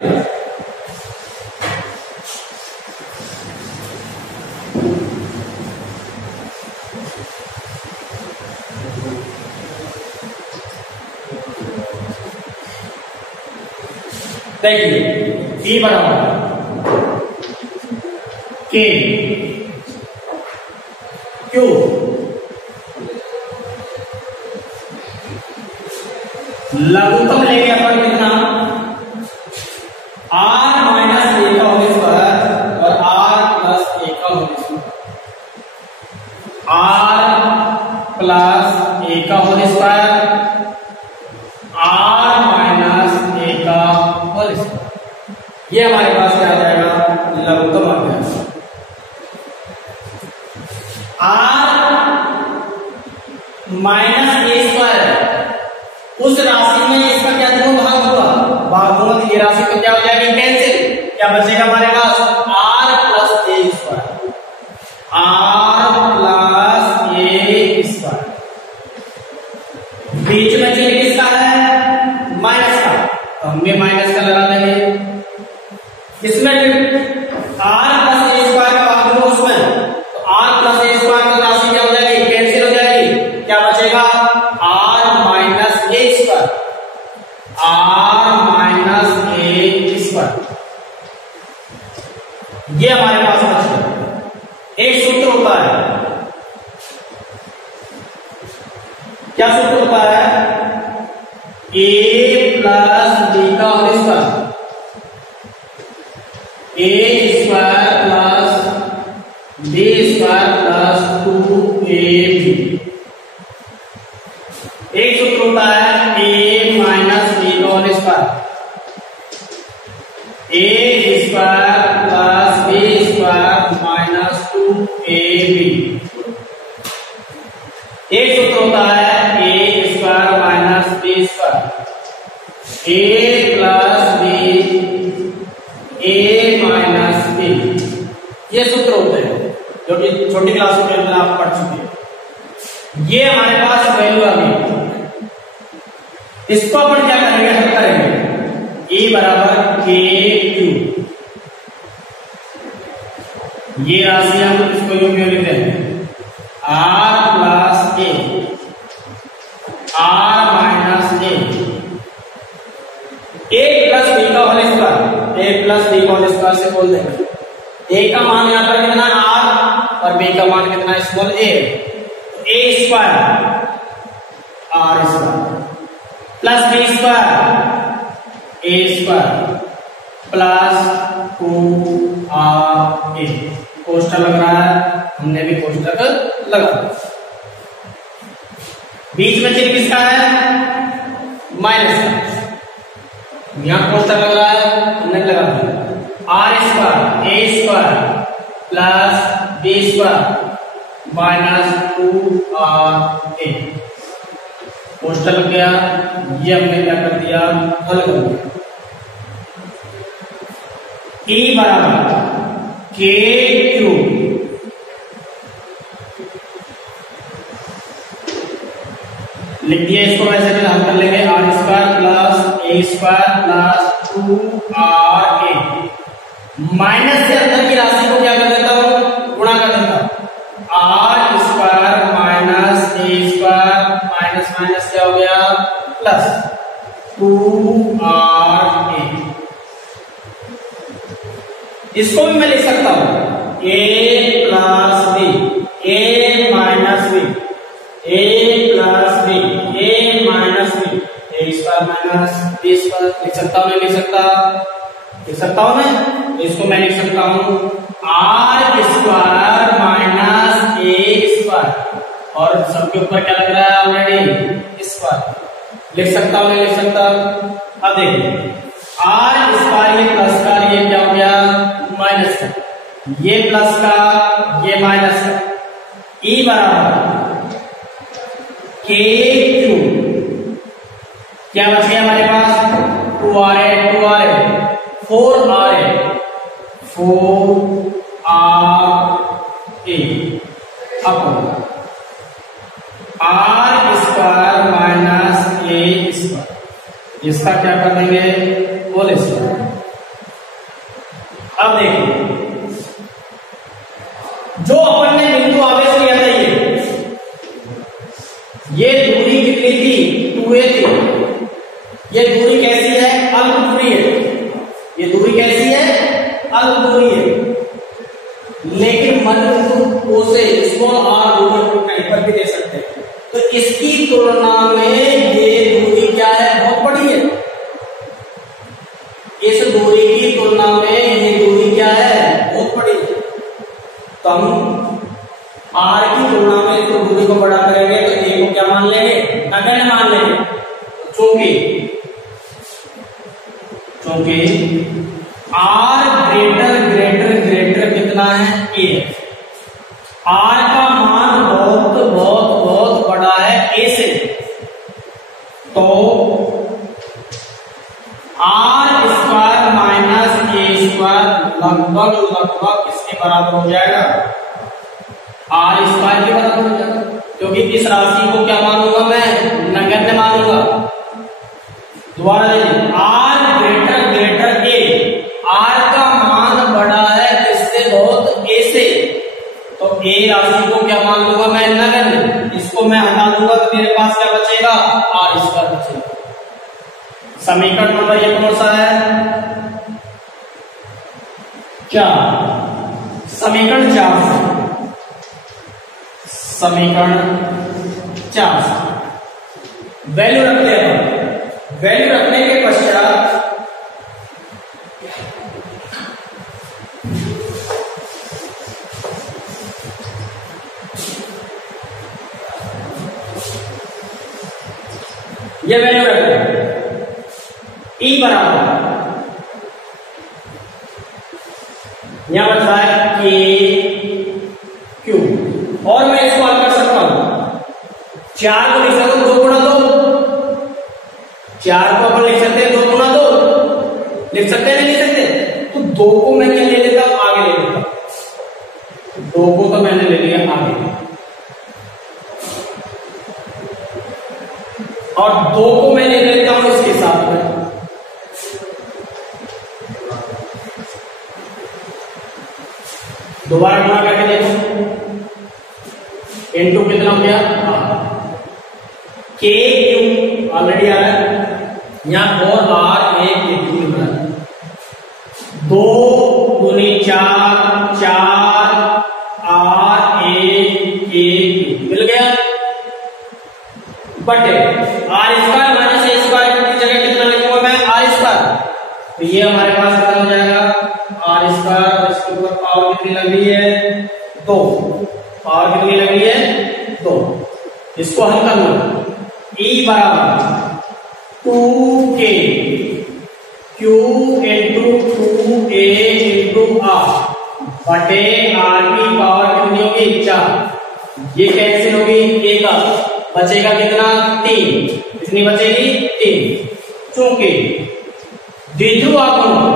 देखिए E बराबर K Q लघुत्तम लेंगे अपन कितना R माइनस A का होल स्क्वायर और R प्लस A का whole square, R plus A का whole square, R minus A का होल स्क्वायर। ये हमारे पास क्या आ जाएगा, लघुत्तम आ जाएगा। R माइनस A स्क्वायर उस राशि में इसका क्या दोनों भाग हुआ, भाग हुआ तो ये राशि तो क्या हो जाएगी, कैंसिल। क्या बचेगा हमारे पास R plus A square, R plus A square. बीच में चिन्ह किसका है, माइनस का, तो हम भी माइनस का लगा देंगे। इसमें R प्लस A स्क्वायर का भाग हुआ उसमें, तो R प्लस A स्क्वायर की राशि क्या हो जाएगी, कैंसिल हो जाएगी। क्या बचेगा R minus A square, R minus A square. ये हमारे पास बचेगा। एक सूत्र होता है, क्या सूत्र होता है, A प्लस B का whole square, A square plus B square plus 2AB। एक सूत्र होता है A माइनस B का whole square, A square plus B square minus 2AB। एक सूत्र होता है A square minus B square, A plus B, A minus B। ये सूत्र होते हैं जो कि छोटी क्लासों के अंदर आप पढ़ चुके हैं। ये हमारे पास वैल्यू आ गई, इसको अपन क्या करेंगे, हल करेंगे। E बराबर K Q, ये राशि हम इसको यूं में लिखते हैं R plus A, R minus A, A plus B का whole square, A plus B का होल स्क्वायर से बोल देंगे। A का मान यहाँ पर कितना R और B का मान कितना स्मॉल a, तो A square R square plus B square A square plus 2RA। कोष्ठक लग रहा है, हमने भी कोष्ठक लगा। बीच में चिन्ह किसका है, माइनस का, यहां कोष्ठक लग रहा है, हमने लगा दिया। R square A square plus B square minus 2RA। कोष्ठक लग गया, ये हमने क्या कर दिया, हल कर दिया। E बराबर KQ, लिख दिया इसको, वैसे भी हल कर लेंगे। R square plus A square plus 2RA minus से अंदर की राशि को क्या कर देता हूं, गुणा कर देता हूं। R square minus A square minus minus क्या हो गया, प्लस 2RA। इसको भी मैं लिख सकता हूं A plus B, A minus B, A plus B, A minus B, A square minus B square. लिख सकता हूं, नहीं लिख सकता, लिख सकता हूं मैं। इसको मैं लिख सकता हूं R square minus A square, और सबके ऊपर क्या लग रहा है ऑलरेडी, स्क्वायर। लिख सकता हूं, नहीं लिख सकता। अब देखिए R स्क्वायर, ये प्लस का, ये क्या हो गया, माइनस का, ये प्लस का, ये माइनस का। E बराबर KQ, क्या बच गया हमारे पास, 2RA, 4RA, 4RA। अब R square minus A square, इसका क्या कर देंगे, होल स्क्वायर। अब देखिए, जो अपन ने बिंदु आवेश लिया था, ये दूरी कितनी थी? 2a थी। ये दूरी कैसी है? अल्प दूरी है। ये दूरी कैसी है? अल्प दूरी है। लेकिन मध्य बिंदु O से स्मॉल r दूरी हम कहीं पर भी दे सकते हैं, तो इसकी तुलना में ये दूरी क्या है? बहुत बड़ी है। इस दूरी की तुलना में ये दूरी क्या है? बहुत बड़ी है। तो हम r की तुलना में इसको दूरी को बड़ा करेंगे तो a को क्या मान लेंगे? नगण्य मान लेंगे। चूंकि r ग्रेटर कितना है? a। r का मान बहुत बहुत बहुत बड़ा है a से, तो r square minus a square लगभग किसके बराबर हो जाएगा? r स्क्वायर के बराबर हो जाएगा, क्योंकि इस राशि को क्या मानूंगा मैं? नगण्य मानूंगा। दोबारा देखिए, r ग्रेटर a, r का मान बड़ा है किससे? बहुत a से, तो a राशि को क्या मान लूंगा मैं? नगण्य। इसको मैं हटा दूंगा तो मेरे पास क्या बचेगा? r स्क्वायर बचेगा। समीकरण नंबर ये कौन सा है? 4। समीकरण 4 वैल्यू रखते हैं। वैल्यू रखने के पश्चात ये वैल्यू रखते हैं। E बराबर यहां बता है K Q, और मैं इसको हल कर सकता हूं। 4 को लिख सकता हूं 2 गुणा 2। 4 को अपन लिख सकते हैं 2 गुणा 2, लिख सकते हैं नहीं लिख सकते? तो 2 को मैं क्या ले लेता हूं? आगे ले लेता हूं। 2 को तो मैंने ले लिया आगे, और 2 को मैं ले लेता हूं इसके साथ में। दोबारा गुणा करके देखो, इनटू कितना हो गया? के क्यू ऑलरेडी आ रहा है यहां, और r a के क्यू मिल रहा है। 2 दूनी 4, 4 r a के क्यू मिल गया, बटे r square minus a square की जगह कितना लिखूंगा मैं? r square. तो ये हमारे पास कितना हो जाएगा? r square. इसके ऊपर पावर कितनी लग रही है? 2। पावर कितनी लग रही है? 2। इसको हल कर लो। E बराबर 2k Q into 2a into r बटे r की पावर कितनी होगी? 4। ये कैंसिल होगी? a का बचेगा कितना? 3। कितनी बचेगी? 3। चूंकि द्विध्रुव आघूर्ण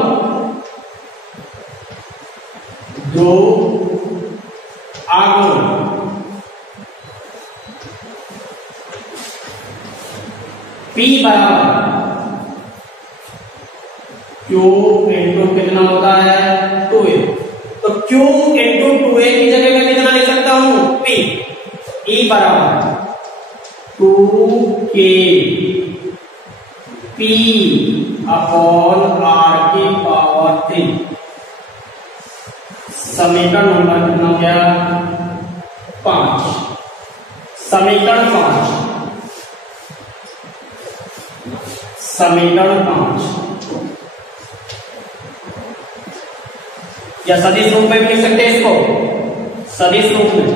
P बराबर Q इंटू कितना होता है? 2a। तो Q इंटू 2a की जगह मैं कितना लिख सकता हूं? P। E बराबर 2k P अपॉन r की पावर 3। समीकरण नंबर कितना हो गया? 5। समीकरण 5 या सदिश रूप में भी लिख सकते हैं इसको, सदिश रूप में।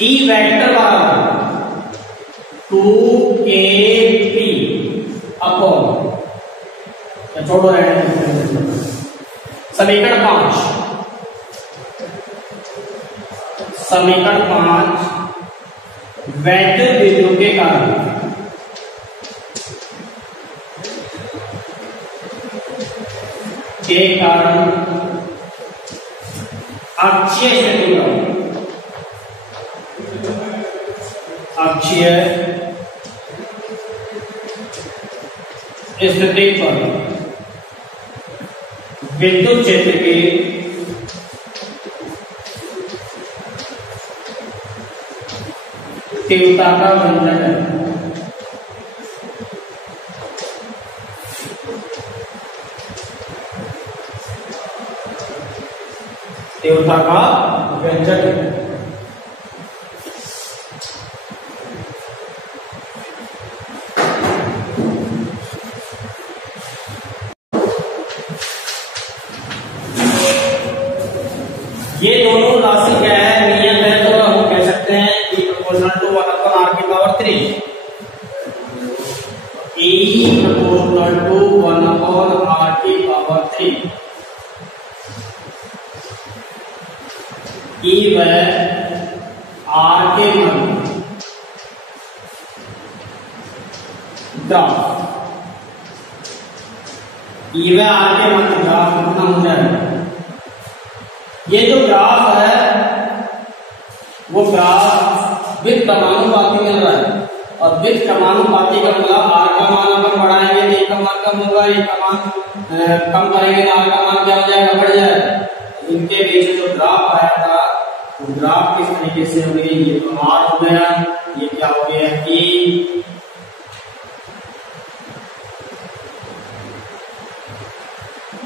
E वेक्टर बराबर 2kp अपॉन, छोड़ो रहने, समीकरण 5 वैद्युत द्विध्रुव के कारण अक्षीय स्थिति पर विद्युत क्षेत्र की तीव्रता का व्यंजक है। तीव्रता का व्यंजक है। ये दोनों राशि क्या है, नियत है, तो हम कह सकते हैं E proportional to 1/r की power 3। E proportional to 1/r की पावर 3। E व R के मान ग्राफ, E व R के मान ग्राफ कितना हो जाएगा। ये जो ग्राफ है वो ग्राफ विद क्रमानुपाती मिल रहा है, और विद क्रमानुपाती का मतलब R का मान अगर बढ़ाएंगे तो E का मान कम होगा, E का मान कम करेंगे तो R का मान क्या हो जाएगा, बढ़ जाएगा। इनके बीच जो ग्राफ आया था वो ग्राफ किस तरीके से हो गई, ये तो R हो गया, ये क्या हो गया E।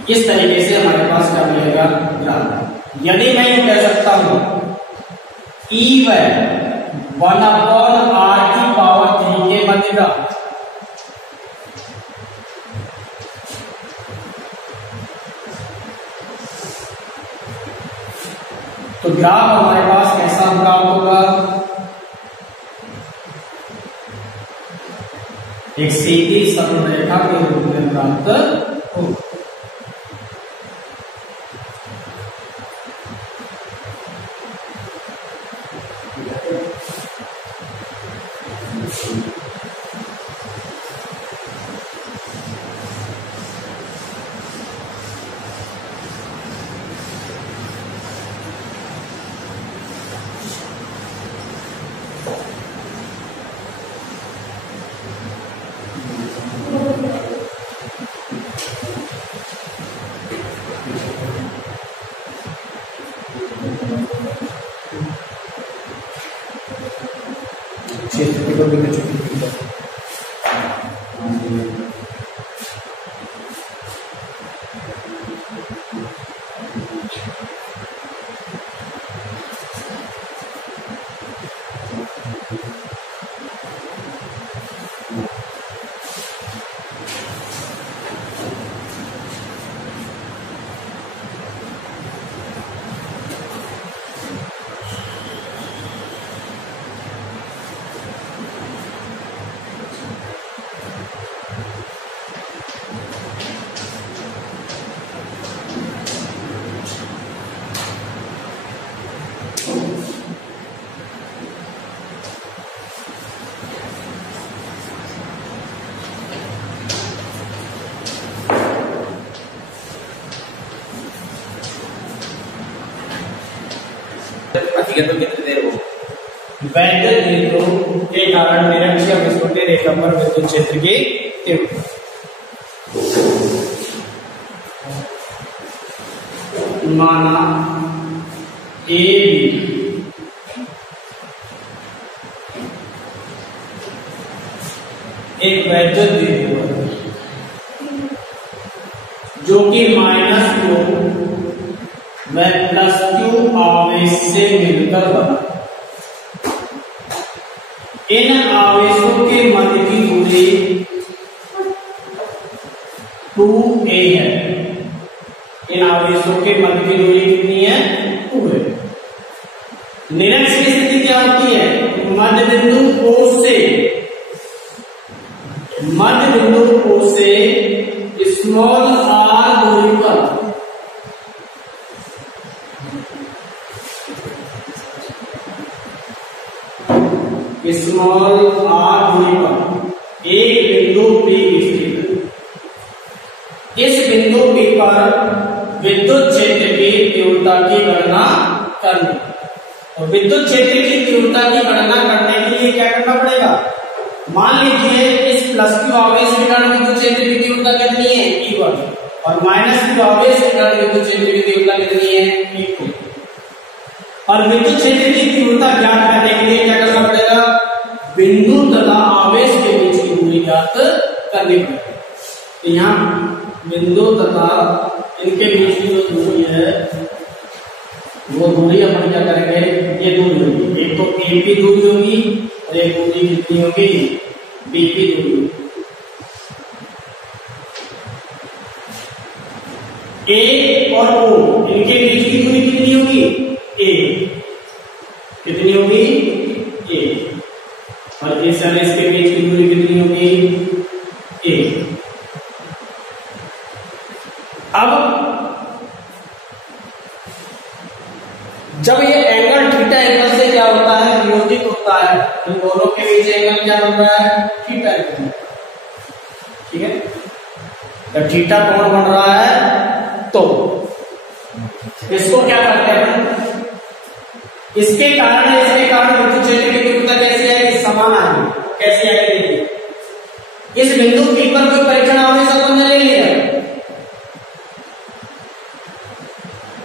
इस तरीके से हमारे पास क्या मिलेगा ग्राफ। यदि मैं ये कह सकता हूं E व 1/r की पावर 3 के मध्य ग्राफ, तो ग्राफ हमारे पास कैसा प्राप्त होगा, एक सीधी सरल रेखा के रूप में प्राप्त होगा। कितनी देर हो वैद्युत द्विध्रुव के कारण निरक्षीय विस्फोटक रेखा पर विद्युत क्षेत्र की तीव्रता माना ए एक वैद्युत द्विध्रुव जो कि -q व +q आवेश से मिलकर बना। इन आवेशों के मध्य की दूरी 2a है। इन आवेशों के मध्य की दूरी कितनी है, 2 है। निरक्ष की स्थिति क्या होती है, मध्य बिंदु O से स्मॉल r दूरी पर स्मॉल r दूरी पर एक बिंदु P स्थित है। इस बिंदु P पर विद्युत क्षेत्र की तीव्रता की गणना करनी। तो विद्युत क्षेत्र की तीव्रता की गणना करने के लिए क्या करना पड़ेगा, मान लीजिए इस प्लस क्यू आवेश के कारण विद्युत क्षेत्र की तीव्रता कितनी है E1 और माइनस क्यू आवेश के कारण विद्युत क्षेत्र की तीव्रता कितनी है E2। और विद्युत क्षेत्र की तीव्रता ज्ञात करने के लिए क्या करना पड़ेगा, बिंदु तथा आवेश के बीच की दूरी ज्ञात करनी पड़ेगी। तो यहाँ बिंदु तथा इनके बीच की जो दूरी है वो दूरी अपन क्या करेंगे, ये दूरी होगी, एक तो AP दूरी होगी और एक दूरी कितनी होगी BP दूरी होगी। A और O इनके बीच की दूरी कितनी होगी A, कितनी होगी A, और इस और इसके बीच की दूरी कितनी होगी A। अब जब ये एंगल थीटा एंगल से क्या होता है, वियोजित होता है, इन दोनों के बीच एंगल क्या बन रहा है थीटा एंगल, ठीक है। तो थीटा कोण बन रहा है, तो इसको क्या करते हैं, इसके कारण विद्युत क्षेत्र की तीव्रता कैसी आएगी, समान आएगी। कैसी आएगी देखिए, इस बिंदु P पर कोई परीक्षण आवेश अपन ने ले लिया,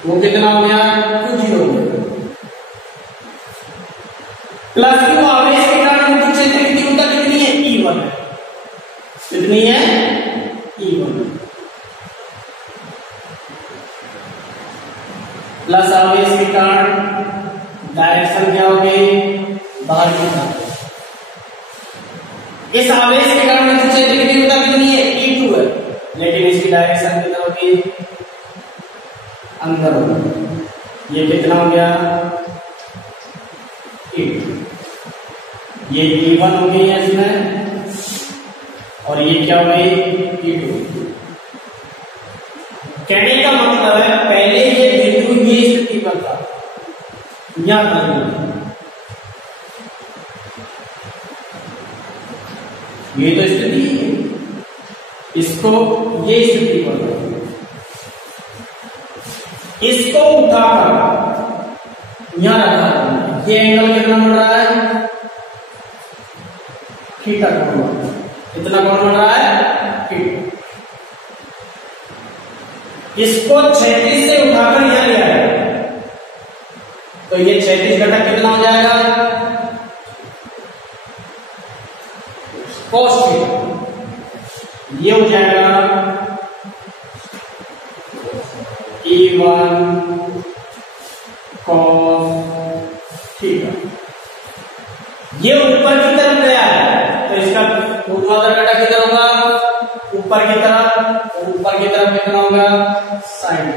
वो कितना हो गया Q0 हो गया, प्लस क्यू आवेश के कारण विद्युत क्षेत्र की तीव्रता कितनी है E1 है, कितनी है E1, प्लस आवेश के कारण डायरेक्शन क्या हो गई बाहर की तरफ, इस आवेश के कारण विद्युत क्षेत्र की तीव्रता कितनी है E2 है, लेकिन इसकी डायरेक्शन कितना होगी अंदर होगी। ये कितना हो गया E2, ये E1 हो गई है इसमें, और ये क्या हो गई E2। कहने का मतलब है पहले ये बिंदु ये स्थिति पर था, यहां ये तो स्थिति है, इसको ये स्थिति पर, इसको उठाकर यहां रखा, ये एंगल कितना बन रहा है थीटा कोण, कितना कोण बन रहा है थीटा। इसको 36 से उठाकर यहां ले आया, तो ये 36 घटक कितना हो जाएगा cos थीटा, ये हो जाएगा E1 cos थीटा। ये ऊपर की तरफ गया है, तो इसका ऊर्ध्वाधर घटक कितना होगा ऊपर की तरफ, और ऊपर की तरफ कितना होगा sin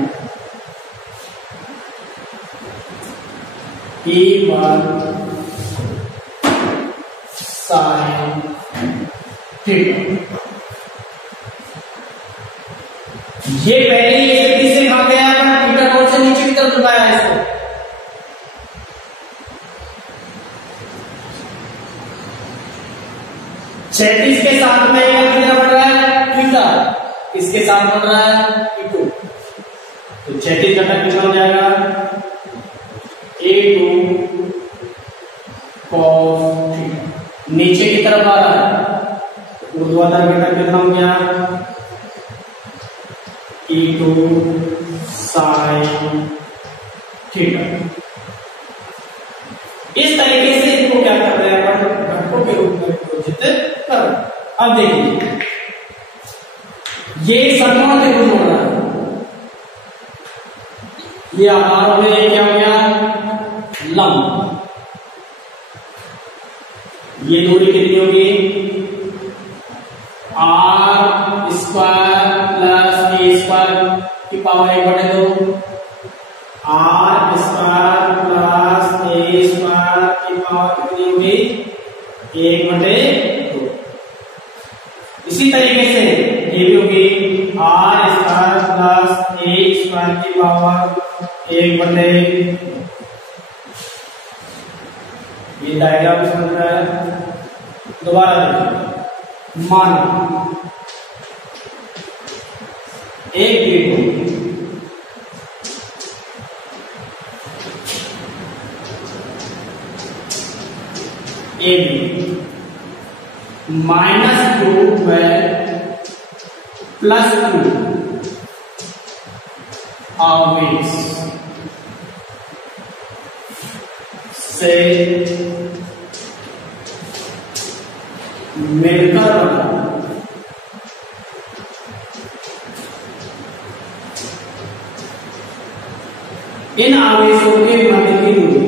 E1 sin थीटा। ये पहले ही स्थिति से भाग गया, थीटा कोण से नीचे की तरफ दबाया है इसको, क्षैतिज के साथ में कितना बढ़ रहा है थीटा, इसके साथ बढ़ रहा है E2, तो क्षैतिज घटक कितना हो जाएगा A2 cos थीटा, नीचे की तरफ आ रहा है, ऊर्ध्वाधर घटक कितना हो गया E2 sin थीटा। इस तरीके से इसको क्या कर रहे हैं अपन घटकों के रूप में विभाजित कर रहे हैं। अब देखिए ये समकोण त्रिभुज हो रहा है, ये आधार हो गया, क्या हो गया लंब, ये दूरी कितनी होगी R square plus A square की power 1/2, R square plus A square की पावर कितनी होगी 1/2। इसी तरीके से ये भी होगी R square plus A square की पावर 1/2। ये डायग्राम समझ रहा है, दोबारा देखिए, माना एक बिंदु -2 प्लस टू ऑलवेज से मिलकर बना इन आवेशों के मध्य की दूरी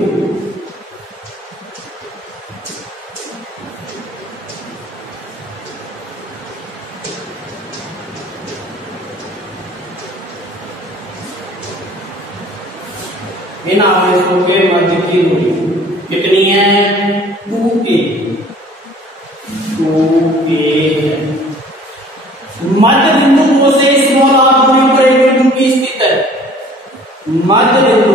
इन आवेशों के मध्य की दूरी कितनी है 2a है। मध्य बिंदु O से स्मॉल r दूरी पर एक बिंदु की स्थित है। मध्य बिंदु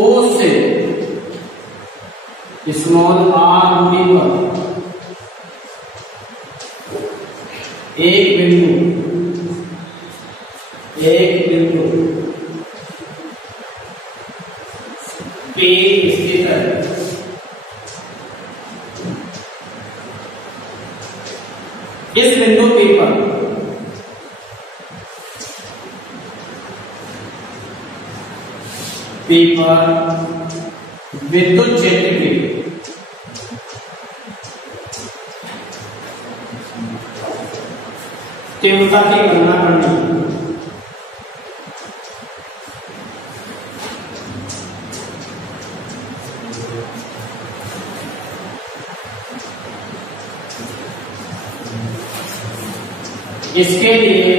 O से स्मॉल r दूरी पर एक बिंदु P स्थित है। इस बिंदु P पर विद्युत क्षेत्र की तीव्रता की गणना करनी है। इसके लिए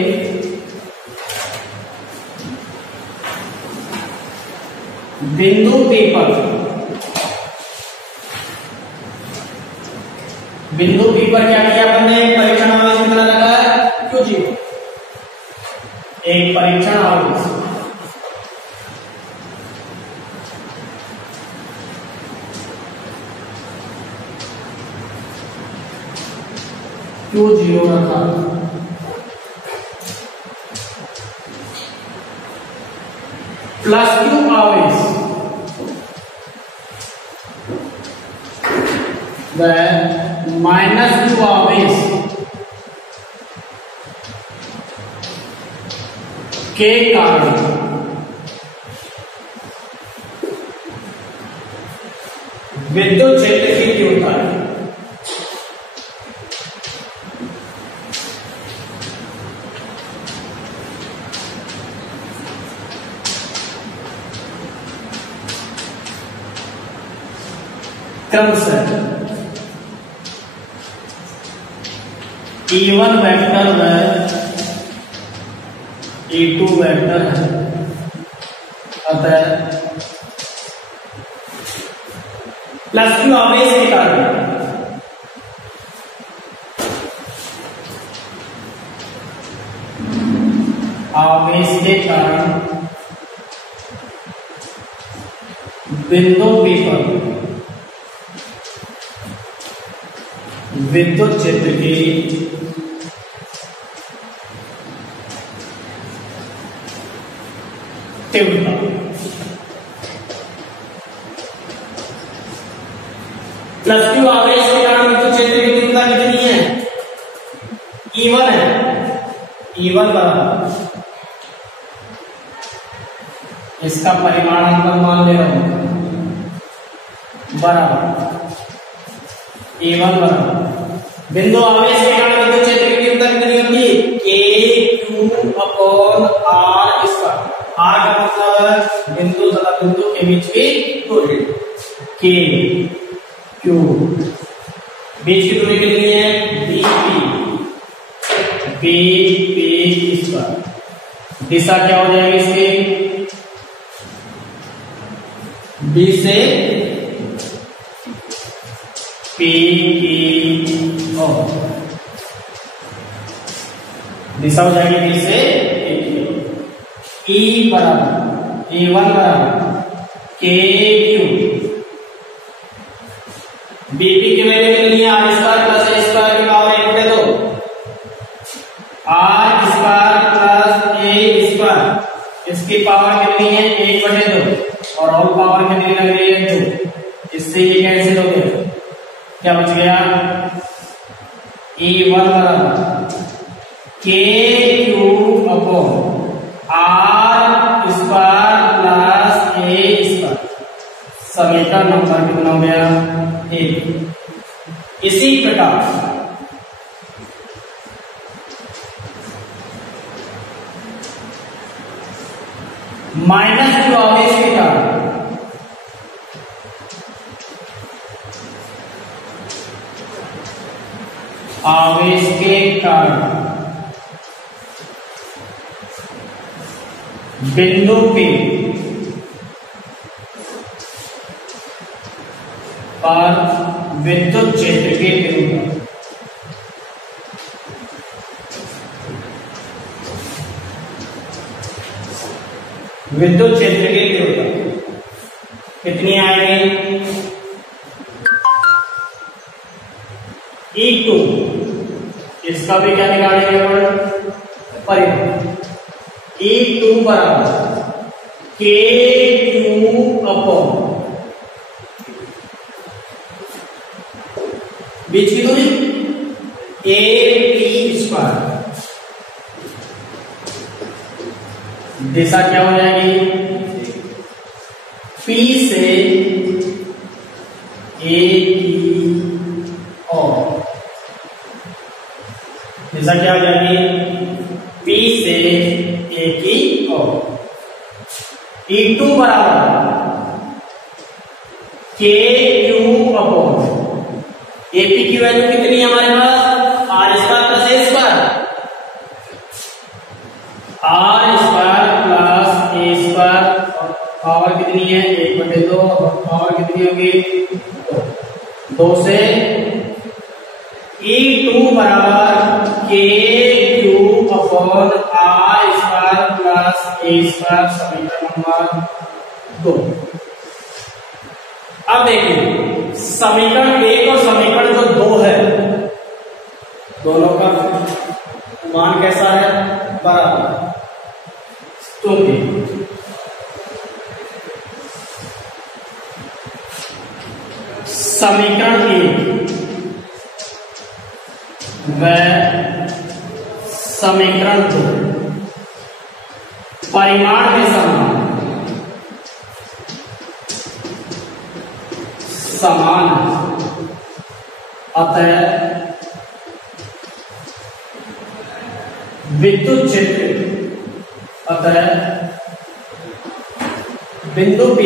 बिंदु P पर क्या किया हमने परीक्षण आवेश कितना लगा Q0 एक परीक्षण आवेश Q0 रखा प्लस Q आवेश माइनस Q आवेश के कारण विद्युत क्षेत्र की तीव्रता है। क्रमशः E1 वेक्टर व E2 वेक्टर है। अतः प्लस Q आवेश के कारण बिंदु P पर विद्युत क्षेत्र की तीव्रता प्लस Q आवेश के कारण विद्युत क्षेत्र की तीव्रता कितनी है E1 है। E1 बराबर इसका परिमाण अंतर मान ले रहा हूं बराबर E1 बराबर बिंदु आवेश के कारण विद्युत क्षेत्र की तीव्रता कितनी होती है Q अपॉन R इसका R का मतलब है बिंदु तथा बिंदु के बीच की दूरी K Q बीच की दूरी कितनी है BP इसका दिशा क्या हो जाएगी इसकी B से P O दिशा हो जाएगी B से E बराबर E1 बराबर KQ BP की वैल्यू कितनी है R square plus A square की power 1/2 R square plus A square इसकी पावर कितनी है 1/2 और ऑल पावर कितनी लग रही है 2 इससे ये कैंसिल हो गया क्या बच गया, E1 बराबर के cube upon R square plus A square. समीकरण नंबर कितना हो गया, 1। इसी प्रकार -2 आवेश के कारण बिंदु P पर विद्युत क्षेत्र के विरुद्ध विद्युत क्षेत्र के विरुद्ध कितनी आएगी, E2। इसका भी क्या निकालेंगे, परिमाण। E2 बराबर के क्यूब अपॉन बीच की दूरी ए पी स्क्वायर। दिशा क्या हो जाएगी, P से A की ओर। दिशा क्या हो जाएगी, P से A की ओर। E2 बराबर के क्यूब अपॉन एपी की वैल्यू कितनी है हमारे पास, R square plus A square. R square plus A square, power कितनी है, 1/2। पावर कितनी होगी, 2 से E2 बराबर के cube upon R square plus A square. समीकरण नंबर 2। अब देखिए समीकरण 1 और समीकरण जो 2 है, दोनों का मान कैसा है, बराबर। क्योंकि समीकरण 1 व समीकरण 2 परिमाण के समान अतः विद्युत क्षेत्र बिंदु P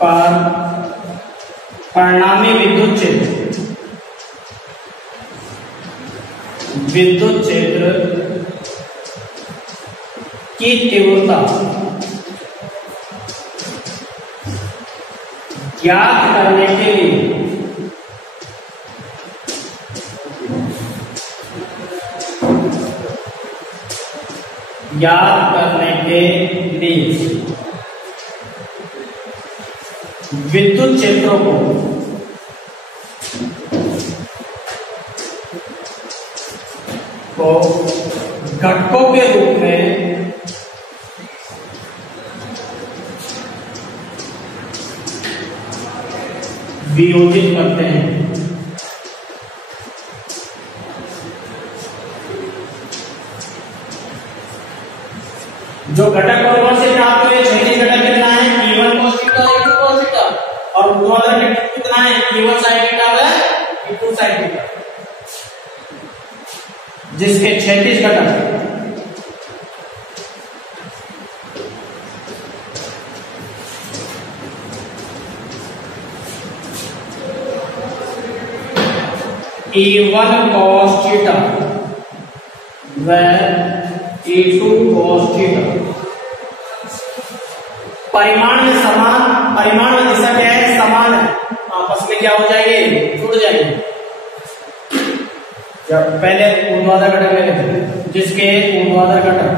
पर परिणामी विद्युत क्षेत्र की तीव्रता ज्ञात करने के लिए विद्युत क्षेत्रों को घटकों के रूप में वियोजित करते हैं। जो घटक बराबर से प्राप्त हुए क्षैतिज घटक कितना है, E1 cos theta E2 cos theta, और ऊर्ध्वाधर घटक कितना है, E1 sin थीटा व E2 sin थीटा, जिसके क्षैतिज घटक E1 cos थीटा व E2 cos थीटा परिमाण में समान, परिमाण में दिशा क्या है, समान है, आपस में क्या हो जाएंगे, जुड़ जाएंगे। जब पहले ऊर्ध्वाधर घटक ले लेते हैं, जिसके ऊर्ध्वाधर घटक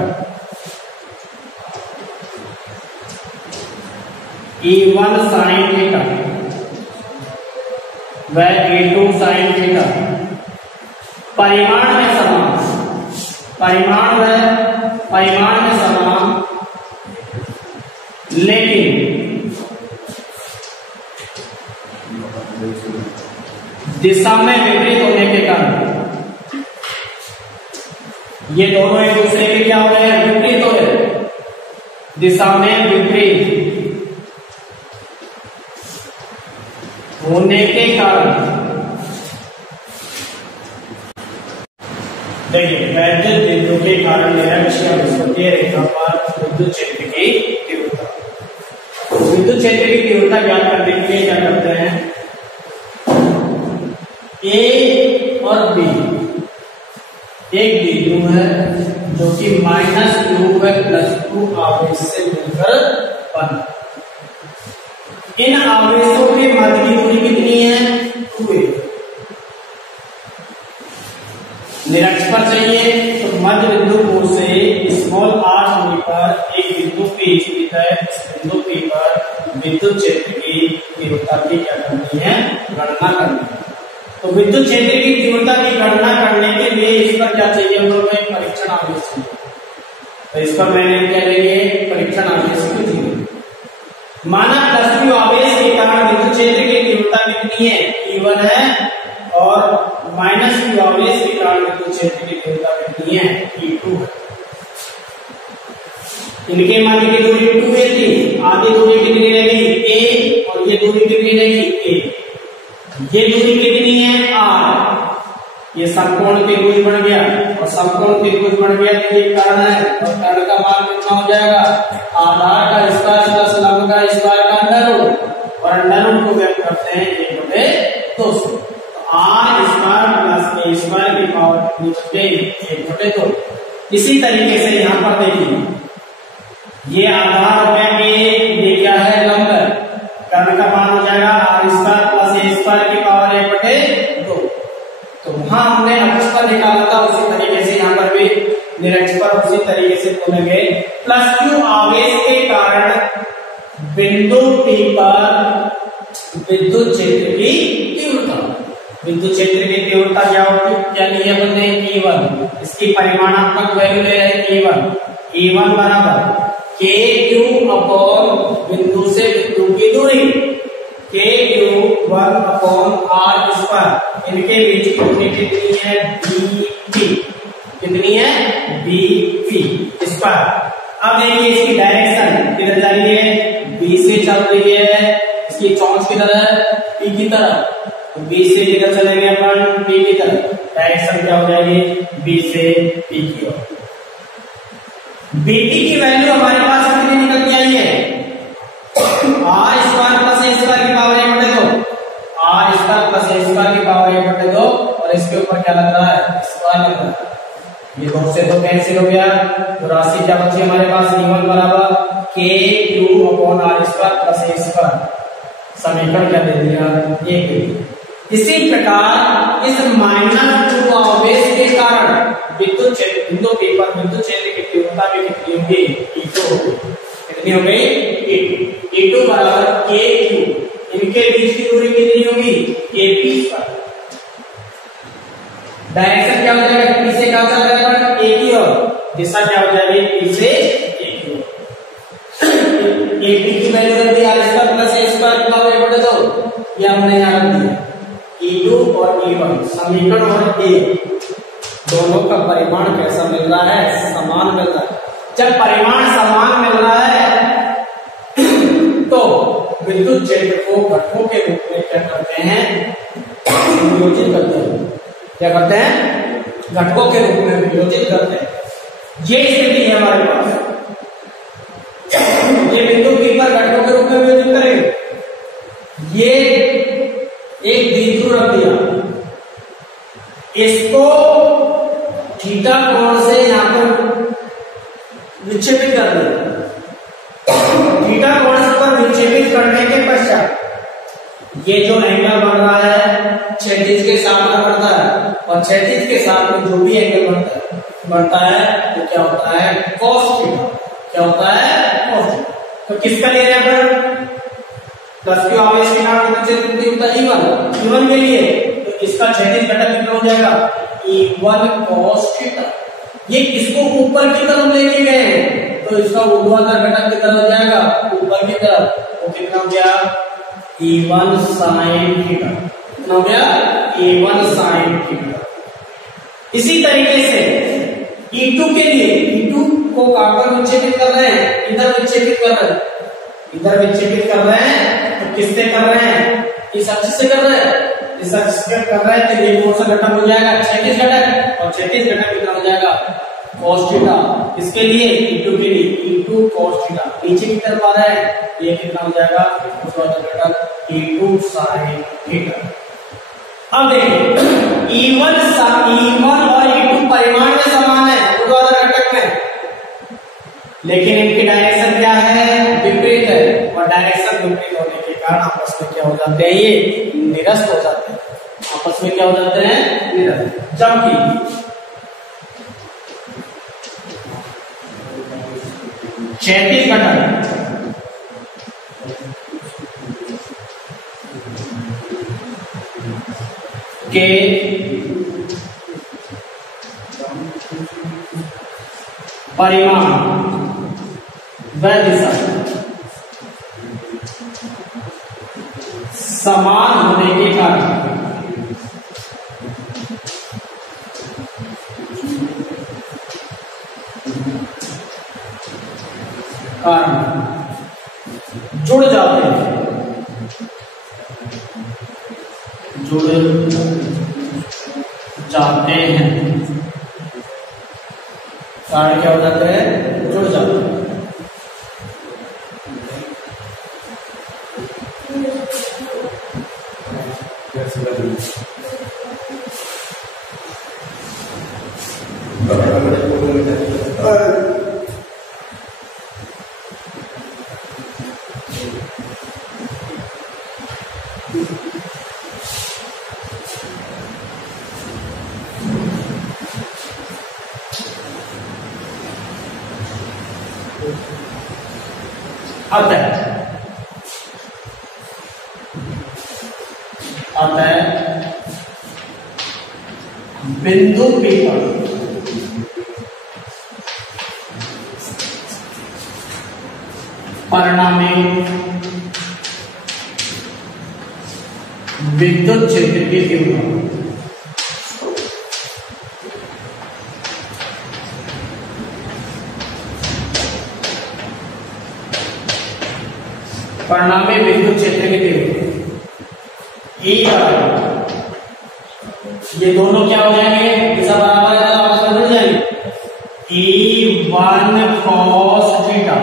E1 sin थीटा व E2 sin थीटा परिमाण में समान, परिमाण में समान लेकिन दिशा में विपरीत होने के कारण ये दोनों एक दूसरे के क्या हो रहे हैं, विपरीत हो रहे हैं। दिशा में विपरीत होने के कारण देखिए वैद्युत बिंदु के कारण निरक्षीय विस्फोटीय रेखा पर विद्युत क्षेत्र की तीव्रता, विद्युत क्षेत्र की तीव्रता ज्ञात करने के लिए क्या करते हैं, ए और बी एक बिंदु है जो कि -q व +2 आवेश से मिलकर बना। इन आवेशों के मध्य की दूरी कितनी है, 2a। निरक्षपर चाहिए तो मध्य बिंदु O से स्मॉल r दूरी पर एक बिंदु P स्थित है। इस बिंदु P पर विद्युत क्षेत्र की तीव्रता की क्या करनी है, गणना करनी है। तो विद्युत क्षेत्र की तीव्रता की गणना करने के लिए इस पर क्या चाहिए, हम लोग एक परीक्षण आवेश चाहिए। तो इस पर मैंने क्या लेंगे, परीक्षण आवेश की तीव्रता। माना +q आवेश के कारण विद्युत क्षेत्र की तीव्रता कितनी है, E1 है, और -q आवेश के कारण विद्युत क्षेत्र की तीव्रता कितनी है, E2 है। इनके मध्य की दूरी 2a थी, आधी दूरी कितनी रहेगी, a, और ये दूरी कितनी रहेगी, a। ये दूरी कितनी है, r। ये समकोण त्रिभुज बन गया, और समकोण त्रिभुज बन गया तो ये कर्ण है, और कर्ण का मान कितना हो जाएगा, आधार का स्क्वायर प्लस लंब का स्क्वायर का अंडर, और अंडर को व्यक्त करते हैं 1/200। r square plus a square की पावर कितनी बचते, 1/2। इसी तरीके से यहाँ पर देखिए, ये आधार हो गया, ये क्या है, लंब, कर्ण का मान हो जाएगा r square plus a square की पावर 1/2। तो वहां हमने अक्ष पर निकाला था, उसी तरीके से यहाँ पर भी निरक्ष पर उसी तरीके से बोलेंगे। +q आवेश के कारण बिंदु P पर विद्युत क्षेत्र की तीव्रता, विद्युत क्षेत्र की तीव्रता क्या होगी, क्या लिया हमने, E1। इसकी परिमाणात्मक वैल्यू ले रहे हैं E1 बराबर kq अपॉन बिंदु से बिंदु की दूरी, kq1 अपॉन r स्क्वायर। इनके बीच की दूरी कितनी है, bp, कितनी है, bp स्क्वायर। अब देखिए इसकी डायरेक्शन किधर जा रही है, b से चल रही है, इसकी चौंच किधर है, p की तरफ। तो b से किधर चलेंगे अपन, p की तरफ। डायरेक्शन क्या हो जाएगी, b से p की ओर। bt की वैल्यू हमारे पास कितनी निकल के आई है, r square plus a square की power 1/2, r square plus a square की पावर 1/2, और इसके ऊपर क्या लग रहा है, स्क्वायर लग रहा है। ये 2 से 2 कैंसिल हो गया, तो राशि क्या बची हमारे पास, E1 बराबर kq upon r square plus a square. समीकरण क्या दे दिया, ये। इसी प्रकार इस -q आवेश के कारण विद्युत क्षेत्र बिंदु P पर विद्युत क्षेत्र की तीव्रता भी कितनी होगी, E2 कितनी हो गई, E2 बराबर kq। इनके बीच की दूरी कितनी होगी, kp। डायरेक्शन क्या हो जाएगा, P से क्या चल रहा है, a की ओर। दिशा क्या हो जाएगी, P से a की ओर। kp की वैल्यू रख दी r square plus a square की पावर 1/2, ये हमने यहाँ रख दिया। E2 और E1 समीकरण और A दोनों का परिमाण कैसा मिल रहा है, समान मिल रहा है। जब परिमाण समान मिल रहा है तो विद्युत क्षेत्र को घटकों के रूप में क्या करते हैं, वियोजित करते हैं। क्या करते हैं, घटकों के रूप में वियोजित करते हैं। ये स्थिति है हमारे पास, ये बिंदु P पर घटकों के रूप में वियोजित करेंगे। ये एक द्विध्रुव रख दिया, इसको थीटा कोण से यहां पर विक्षेपित कर दिया। थीटा कोण पर विक्षेपित करने के पश्चात ये जो एंगल बन रहा है क्षैतिज के साथ में बढ़ता है, और क्षैतिज के साथ में जो भी एंगल बढ़ता है तो क्या होता है, cos थीटा। क्या होता है, cos थीटा। तो किसका ले रहे हैं अपन, +q आवेश के कारण विद्युत क्षेत्र की तीव्रता E1 के लिए, तो इसका क्षैतिज घटक कितना हो जाएगा, E1 cos थीटा। ये किसको ऊपर की तरफ लेके गए हैं, तो इसका ऊर्ध्वाधर घटक कितना हो जाएगा, तरफ, वो कितना हो गया E1 sin थीटा, कितना हो गया E1 sin थीटा। इसी तरीके से E2 के लिए, E2 को काटकर विच्छेदित कर रहे हैं, इधर विच्छेदित कर रहे हैं, इधर विच्छेदित कर रहे हैं, तो किससे कर रहे हैं, इस अक्ष से कर रहे हैं, इस अक्ष से कर रहे हैं, तो ये कौन सा घटक हो जाएगा, क्षैतिज घटक, और क्षैतिज घटक कितना हो जाएगा cos थीटा। इसके लिए E2 के लिए E2 cos थीटा, नीचे की तरफ आ रहा है, ये कितना हो जाएगा घटक E2 sin थीटा। अब देखिए E1 और E2 परिमाण में समान है ऊर्ध्वाधर घटक में, लेकिन इनकी डायरेक्शन क्या है, विपरीत है, और डायरेक्शन विपरीत होने के कारण आपस में क्या हो जाते हैं, ये निरस्त हो जाते हैं, आपस में क्या हो जाते हैं, निरस्त। जबकि क्षैतिज घटक के परिमाण व दिशा समान होने के कारण जुड़ जाते हैं, जुड़ जाते हैं, कारण क्या हो जाते हैं, जुड़ जाते हैं। अतः बिंदु P पर परिणामी विद्युत क्षेत्र की तीव्रता परिणामी विद्युत क्षेत्र की तीव्रता E, ये दोनों क्या हो जाएंगे, दिशा बराबर है, आपस में जुड़ जाएंगे। E1 cos theta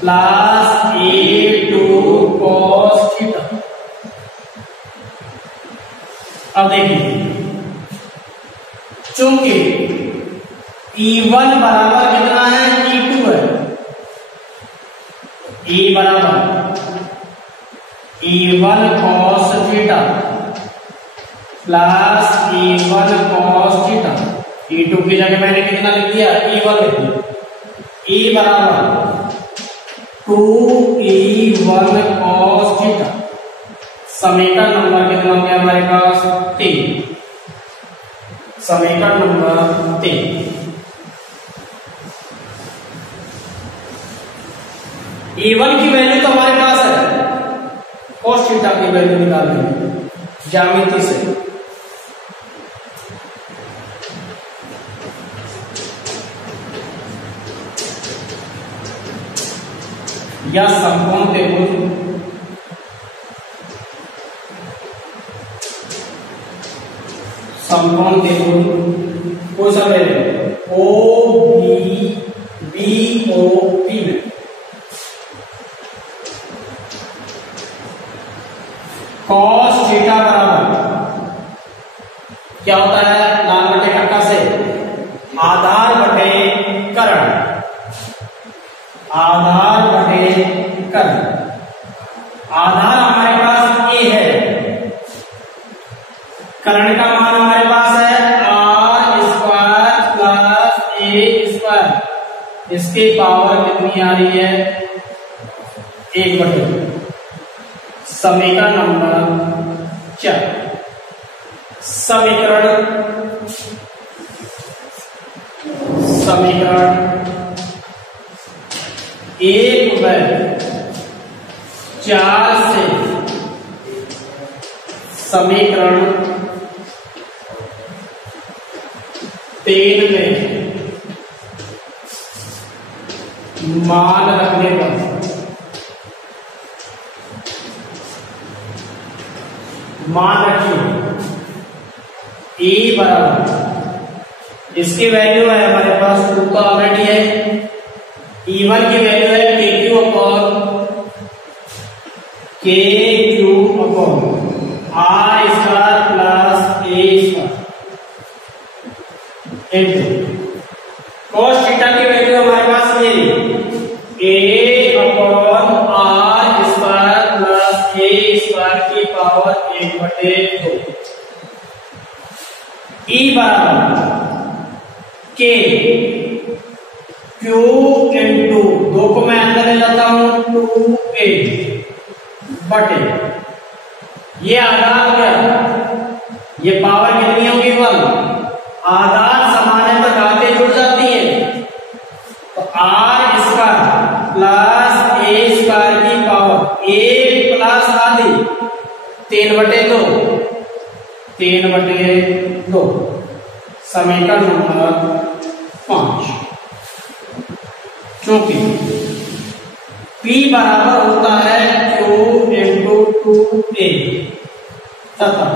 plus E2 cos theta. अब देखिए, चूंकि E1 बराबर कितना है, E2 है, E बराबर E1 cos theta plus E1 cos theta, E2 की जगह मैंने कितना लिख दिया, E1 लिख दिया, E बराबर 2E1 cos थीटा। समीकरण नंबर कितना हो गया हमारे पास, 3, समीकरण नंबर 3। E1 की वैल्यू तो हमारे पास है, cos थीटा की वैल्यू निकाल देंगे ज्यामिति से। या समकोण त्रिभुज कोई सा value O B O P में cos थीटा बराबर क्या होता है, लाल बटे कक्का से आधार बटे कर्ण, आधार बटे कर्ण। आधार हमारे पास A है, कर्ण का मान हमारे पास है r² प्लस a², इसकी पावर कितनी आ रही है, 1/2। समीकरण नंबर 4, समीकरण 1 व 4 से समीकरण 3 में मान रखने पर मान रखिए E बराबर, इसकी वैल्यू है हमारे पास 2 तो ऑलरेडी है, E1 की वैल्यू है KQ upon R square plus A square into cos theta की वैल्यू हमारे पास ये A upon R square plus A square की पावर 1/2। E बराबर K Q इंटू 2 को मैं अंदर ले जाता हूं 2A बटे ये आधार क्या, ये पावर कितनी होगी 1, आधार समान है तो घातें जुड़ जाती है, तो R square plus A square की पावर 1 प्लस आधी 3/2 समीकरण नंबर 5। क्योंकि P बराबर होता है Q इंटू 2A तथा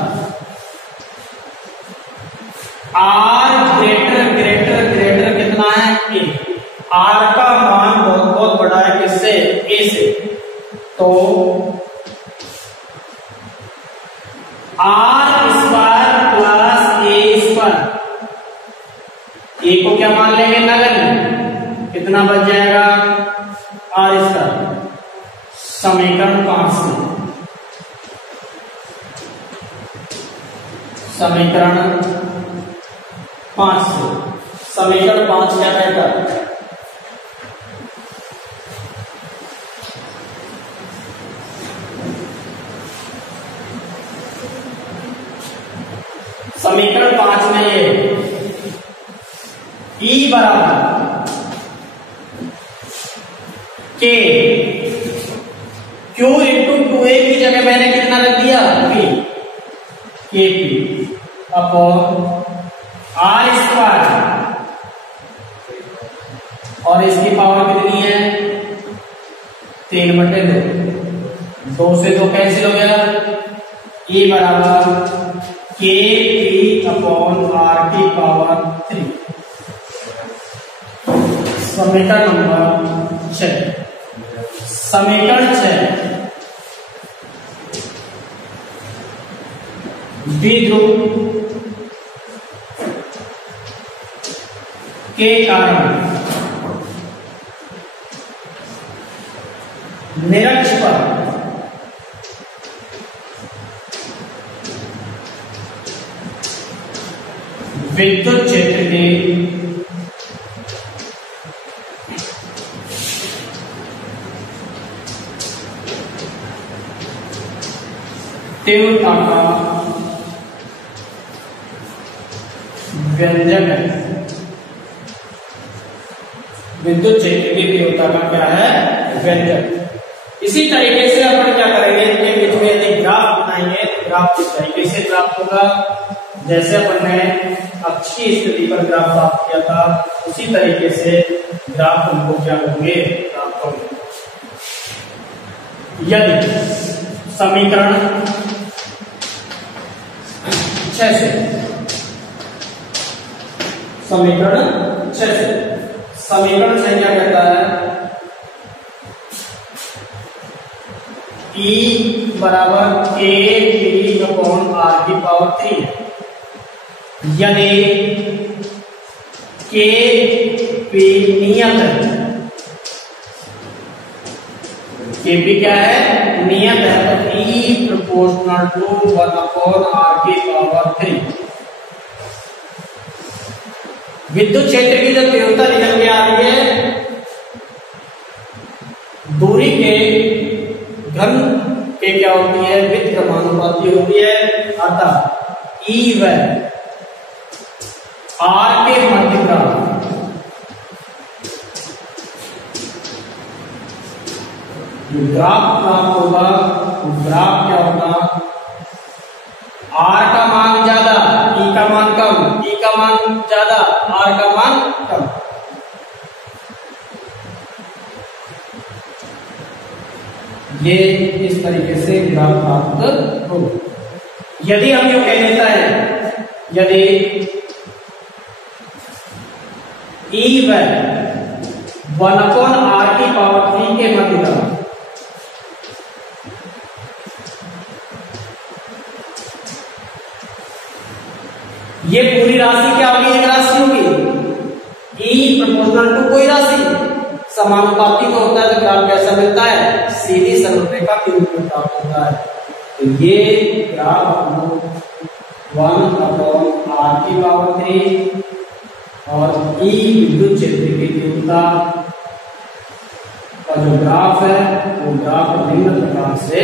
R ग्रेटर कितना है A, R का मान बहुत बड़ा है किससे, A से, तो R square plus A square, A को क्या मान लेंगे नगण्य, कितना बच जाएगा R स्क्वायर, समीकरण 5 से, समीकरण 5 से, समीकरण 5 क्या कहता है, समीकरण 5 में ये E बराबर K Q इंटू 2A की जगह मैंने कितना रख दिया P, KP upon R square और इसकी पावर कितनी है 3/2, 2 से 2 कैंसिल हो गया, E बराबर KP अपॉन R की पावर 3, समीकरण नंबर 6। समीकरण 6 द्विध्रुव के कारण निरक्ष पर विद्युत क्षेत्र के तीव्रता का व्यंजक है, विद्युत क्षेत्र की तीव्रता का क्या है व्यंजक। इसी तरीके से अपन क्या करेंगे, इनके बीच में यदि ग्राफ बनाएंगे तो ग्राफ किस तरीके से प्राप्त होगा, जैसे अपन ने अक्षीय स्थिति पर ग्राफ प्राप्त किया था उसी तरीके से ग्राफ हमको क्या होंगे प्राप्त होंगे। यदि समीकरण 6 से, समीकरण 6 से, समीकरण 6 क्या कहता है, E बराबर KP अपॉन R की पावर 3 है। यदि KP नियत है, KP क्या है नियत है, तो E proportional to 1 upon R की पावर 3। विद्युत क्षेत्र की जो तीव्रता निकल के आ रही है दूरी के घन के क्या होती है व्युत्क्रमानुपाती होती है, अतः E व R के मध्य का जो ग्राफ प्राप्त होगा वो ग्राफ क्या होगा, आर का मान ज्यादा ई का मान कम, ई का मान ज्यादा आर का मान कम। ये इस तरीके से ग्राफ प्राप्त होगा। यदि हम यो कह लेता है, यदि ई व 1/r³ के मध्य ये पूरी राशि क्या होगी, एक राशि होगी, ई प्रोपोर्शनल टू कोई राशि समानुपाती में होता है तो ग्राफ कैसा मिलता है, सीधी सरलरेखा के रूप में प्राप्त होता है। तो ये ग्राफ 1/r³ और ई विद्युत क्षेत्र की तीव्रता का जो ग्राफ है वो ग्राफ निम्न प्रकार से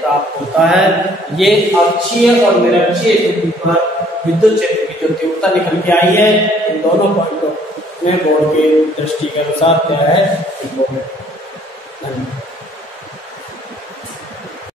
प्राप्त होता है। ये अक्षीय और निरक्षीय बिंदु पर विद्युत क्षेत्र की जो तीव्रता निकल के आई है, इन दोनों पॉइंटों में बोर्ड के दृष्टि के अनुसार क्या है,